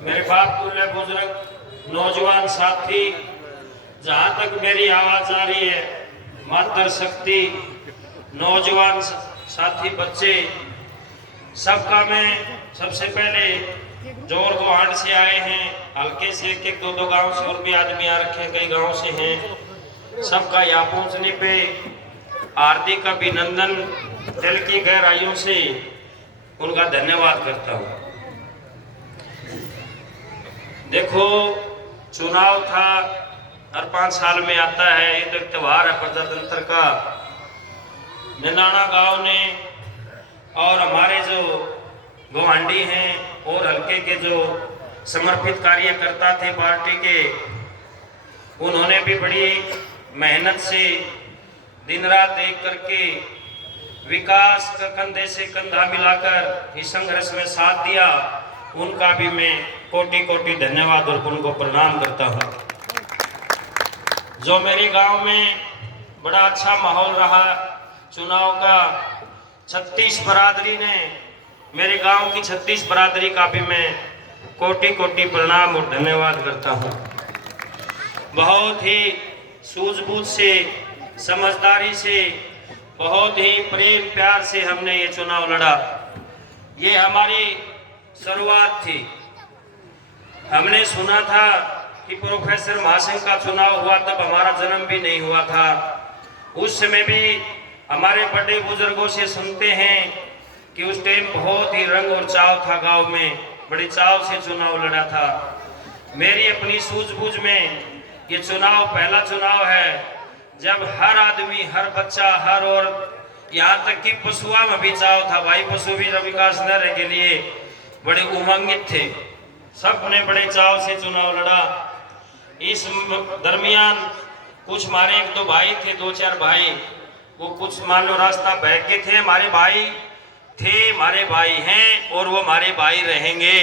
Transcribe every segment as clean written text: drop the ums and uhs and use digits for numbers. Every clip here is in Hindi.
मेरे बाप तुल्य बुजुर्ग नौजवान साथी, जहां तक मेरी आवाज आ रही है, मातृशक्ति, नौजवान साथी, बच्चे, सबका मैं सबसे पहले जोर गोहाट से आए हैं, हल्के से एक एक दो दो गांव से और भी आदमी आ रखे हैं, कई गांव से हैं। सबका यहाँ पहुंचने पे हार्दिक अभिनंदन, दिल की गहराइयों से उनका धन्यवाद करता हूँ। देखो, चुनाव था, हर 5 साल में आता है, ये तो एक त्योहार है प्रजातंत्र का। निनाणा गांव ने और हमारे जो गोहांडी हैं और हल्के के जो समर्पित कार्यकर्ता थे पार्टी के, उन्होंने भी बड़ी मेहनत से दिन रात एक करके विकास का कंधे से कंधा मिलाकर इस संघर्ष में साथ दिया। उनका भी मैं कोटि कोटि धन्यवाद और उनको प्रणाम करता हूँ। जो मेरे गांव में बड़ा अच्छा माहौल रहा चुनाव का, 36 बरादरी ने, मेरे गांव की 36 बरादरी का भी मैं कोटि कोटि प्रणाम और धन्यवाद करता हूं। बहुत ही सूझबूझ से, समझदारी से, बहुत ही प्रेम प्यार से हमने ये चुनाव लड़ा। ये हमारी शुरुआत थी। हमने सुना था कि प्रोफेसर महासिंह का चुनाव हुआ, तब हमारा जन्म भी नहीं हुआ था। उस समय भी हमारे बड़े बुजुर्गों से सुनते हैं कि उस टाइम बहुत ही रंग और चाव था गांव में, बड़े चाव से चुनाव लड़ा था। मेरी अपनी सूझबूझ में ये चुनाव पहला चुनाव है जब हर आदमी, हर बच्चा, हर औरत, यहाँ तक कि पशुआ में भी चाव था। भाई पशु भी विकास नहर के लिए बड़े उमंगित थे। सब ने बड़े चाव से चुनाव लड़ा। इस दरमियान कुछ हमारे 1-2 भाई थे, 2-4 भाई, वो कुछ मान लो रास्ता बहक के थे। हमारे भाई थे, हमारे भाई हैं और वो हमारे भाई रहेंगे।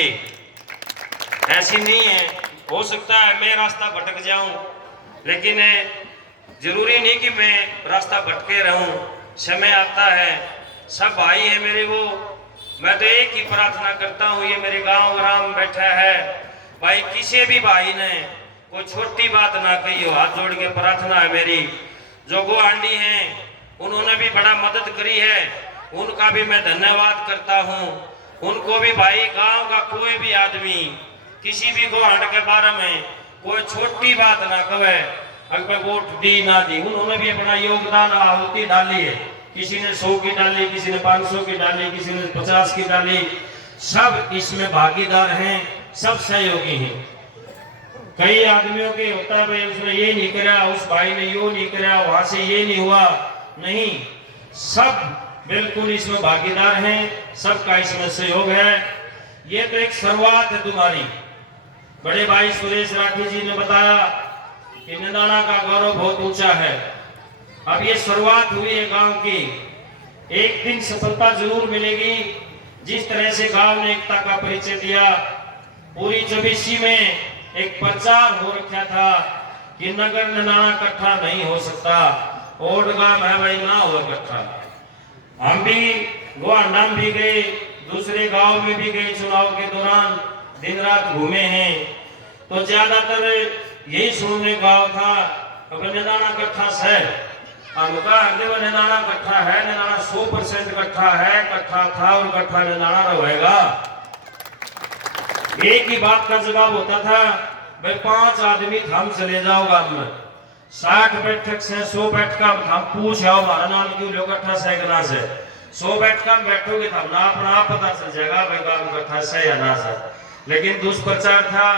ऐसी नहीं है, हो सकता है मैं रास्ता भटक जाऊं, लेकिन जरूरी नहीं कि मैं रास्ता भटके रहूं। समय आता है, सब भाई है मेरे। वो मैं तो एक ही प्रार्थना करता हूं, ये मेरे गांव ग्राम बैठा है भाई, किसी भी भाई ने कोई छोटी बात ना कही हो, हाथ जोड़ के प्रार्थना है मेरी। जो गोहांडी हैं उन्होंने भी बड़ा मदद करी है, उनका भी मैं धन्यवाद करता हूं। उनको भी भाई, गांव का कोई भी आदमी किसी भी गोहांड के बारे में कोई छोटी बात ना कहे, अगर वोट दी ना दी, उन्होंने भी अपना योगदान आहुति डाली है। किसी ने 100 की डाली, किसी ने 500 की डाली, किसी ने 50 की डाली। सब इसमें भागीदार हैं, सब सहयोगी हैं। कई आदमियों के होता है भाई उसने ये नहीं करा, उस भाई ने यो नहीं करा, वहां से ये नहीं हुआ, नहीं, सब बिल्कुल इसमें भागीदार हैं, सबका इसमें सहयोग है। ये तो एक शुरुआत है तुम्हारी। बड़े भाई सुरेश राठी जी ने बताया कि निनाणा का गौरव बहुत ऊंचा है। अब ये शुरुआत हुई है गांव की, एक दिन सफलता जरूर मिलेगी। जिस तरह से गांव ने एकता का परिचय दिया, पूरी चौबीसी में एक प्रचार हो रखा था कि नगर निनाणा इकट्ठा नहीं हो सकता, ओल्ड गांव है भाई, ना हो इकट्ठा। हम भी गोहांडा भी गए, दूसरे गांव में भी गए, चुनाव के दौरान दिन रात घूमे हैं, तो ज्यादातर यही सुनने गांव था अगर निनाणा इकट्ठा है। निनाणा इकट्ठा है, निनाणा 100% इकट्ठा है, इकट्ठा था और इकट्ठा निनाणा रहेगा। एक ही बात का जवाब होता था, भाई 5 आदमी हम चले जाओ गांव में, 60 बैठक से 100 बैठक हम पूछ आओ हमारा नाम क्यों लो इकट्ठा सैकड़ा से, 100 बैठक में बैठोगे तो ना अपना आप पता चल जाएगा भाई गांव इकट्ठा से या ना से। लेकिन दुष्प्रचार था,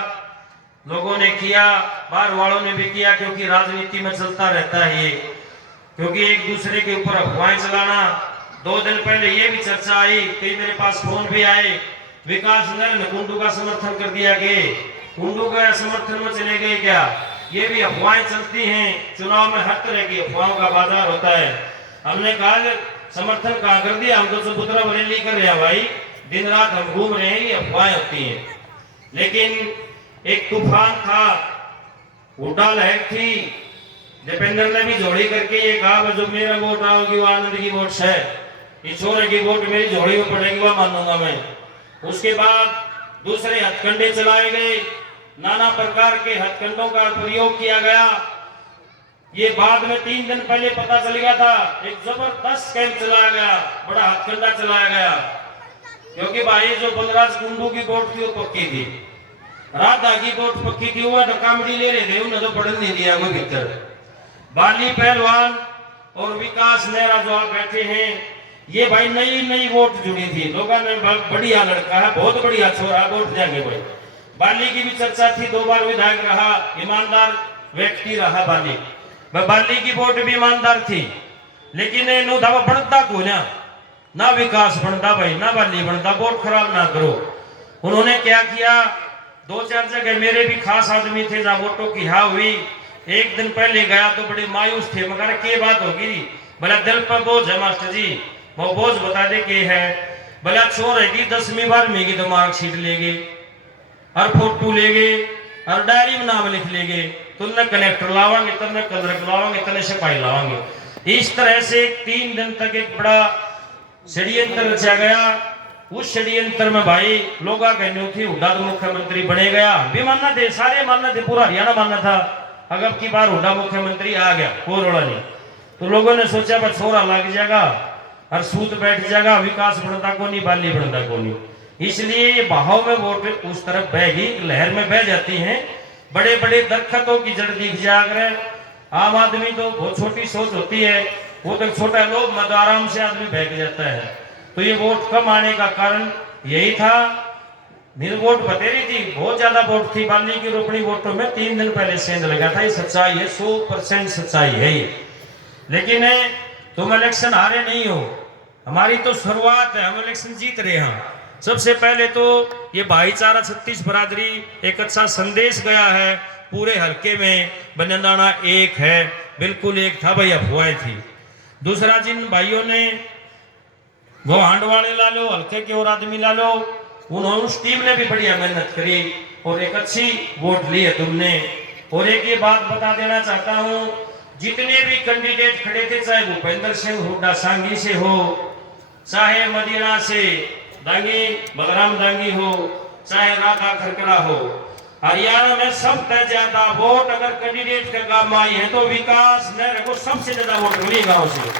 लोगों ने किया, बाहर वालों ने भी किया, क्योंकि राजनीति में चलता रहता है ये, क्योंकि एक दूसरे के ऊपर अफवाहें चलाना। 2 दिन पहले ये भी चर्चा आई, कई मेरे पास फोन भी आए, विकास नहर ने कुंडू का समर्थन कर दिया, गए कुंडू का समर्थन में चले गए क्या? ये भी अफवाहें चलती हैं। चुनाव में हर तरह की अफवाहों का बाजार होता है। हमने कहा समर्थन कहाँ कर दिया, हम तो सुपुत्रा बरेली कर रहे हैं भाई, दिन रात हम घूम रहे हैं, ये अफवाहें होती हैं। लेकिन एक तूफान था, उड़ा लहर थी, दीपेंद्र ने भी झोड़ी करके ये कहा जो मेरा वोट आओगी वो आनंद की वोट है, इस छोरे की वोट मेरी झोड़ी में पड़ेगी वो मानूंगा मैं। उसके बाद दूसरे हथकंडे चलाए गए, नाना प्रकार के हथकंडों का प्रयोग किया गया। ये बाद में 3 दिन पहले पता चल गया था, एक जबरदस्त कैंप चलाया गया, बड़ा हथकंडा चलाया गया, क्योंकि भाई जो बलराज कुंडू की बोट थी वो पक्की थी, राधा की बोट पक्की थी, वो तो कामड़ी ले रहे थे, उन्हें तो पढ़ने नहीं दिया वो भीतर। बाली पहलवान और विकास नेहरा जो आप बैठे हैं, ये भाई नई नई वोट जुड़ी थी, लोगों ने बढ़िया लड़का है, बहुत बढ़िया छोरा, वोट देंगे भाई। बाली की भी चर्चा थी, 2 बार विधायक रहा, ईमानदार व्यक्ति रहा बाली। बाली की वोट भी ईमानदार थी, लेकिन बढ़ता को ना विकास बनता भाई, ना बाली बनता, वोट खराब ना करो। उन्होंने क्या किया, 2-4 जगह मेरे भी खास आदमी थे जहां वोटों की हा हुई। एक दिन पहले गया तो बड़े मायूस थे, मगर क्या बात होगी, बोला दिल पर बोझ है मास्टर जी, वो बोझ बता दे के है। बोला छोर है 10वीं 12वीं की तो मार्कशीट लेंगे और फोटो लेंगे और डायरी में नाम लिख लेंगे, तुमने कलेक्टर लावांगे, तुमने कलर लावांगे, तुमने सिपाही लावांगे। इस तरह से 3 दिन तक एक बड़ा षड्यंत्र रचा गया। उस षड्यंत्र में भाई लोग कहने थी हुड्डा तो मुख्यमंत्री बने गया, भी मानना थे, सारे मानना थे, पूरा हरियाणा मानना था अगर की बार हुड्डा मुख्यमंत्री आ गया, कोई रोड़ा नहीं। तो लोगों ने सोचा बस छोरा लग जाएगा और सूत बैठ जाएगा, विकास बनता को नहीं, बाली बनता को नहीं। इसलिए बहाव में वोट उस तरफ बहगी, लहर में बह जाती हैं। बड़े बड़े दरख्तों की जड़ दिख जाकर आम आदमी तो बहुत छोटी सोच होती है, वो तो छोटा लोग मत आराम से आदमी बह जाता है। तो ये वोट कम आने का कारण यही था। मेरी वोट बतेरी थी, बहुत ज्यादा वोट थी, बाली की रोपणी वोटों में 3 दिन पहले सेंध लगा था। ये सच्चाई है, 100% सच्चाई है ये। लेकिन तुम इलेक्शन हारे नहीं हो, हमारी तो शुरुआत है, हम इलेक्शन जीत रहे हैं। सबसे पहले तो ये भाईचारा 36 बरादरी एक अच्छा संदेश गया है पूरे हल्के में, बनंदाना एक है, बिल्कुल एक था भाई, अफवाहें थी। दूसरा, जिन भाइयों ने वो हांड वाले ला लो, हल्के के और आदमी ला लो, उन्होंने उस टीम ने भी बढ़िया मेहनत करी और एक अच्छी वोट ली है तुमने। और एक ये बात बता देना चाहता हूं, जितने भी कैंडिडेट खड़े थे, चाहे भूपेंद्र सिंह हुड्डा सांगी से हो, चाहे मदीना से दांगी बलराम दांगी हो, चाहे राधा खरकड़ा हो, हरियाणा में सबसे ज्यादा वोट अगर कैंडिडेट के गांव में आई है तो विकास नेहरा को सबसे ज्यादा वोट मिली गांव से।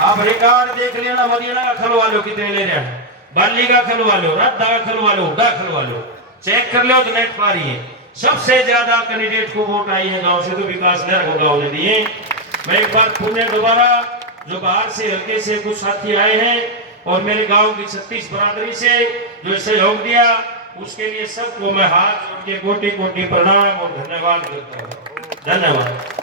आप रिकॉर्ड देख लेना, मदीना का खलवा लो कितने ले रहे हैं, बाली का खलवा लो, राधा का खलवा लो, हुड्डा खलवा लो, चेक कर लो तो नेट पा रही है। सबसे ज्यादा कैंडिडेट को वोट आई है गांव से तो विकास नेहरा को गांव ने दिए। मैं एक बार पुणे दोबारा, जो बाहर से हल्के से कुछ साथी आए हैं और मेरे गांव की 36 बरादरी से जो सहयोग दिया, उसके लिए सबको मैं हाथ जोड़ के कोटि कोटि प्रणाम और धन्यवाद करता हूँ। धन्यवाद।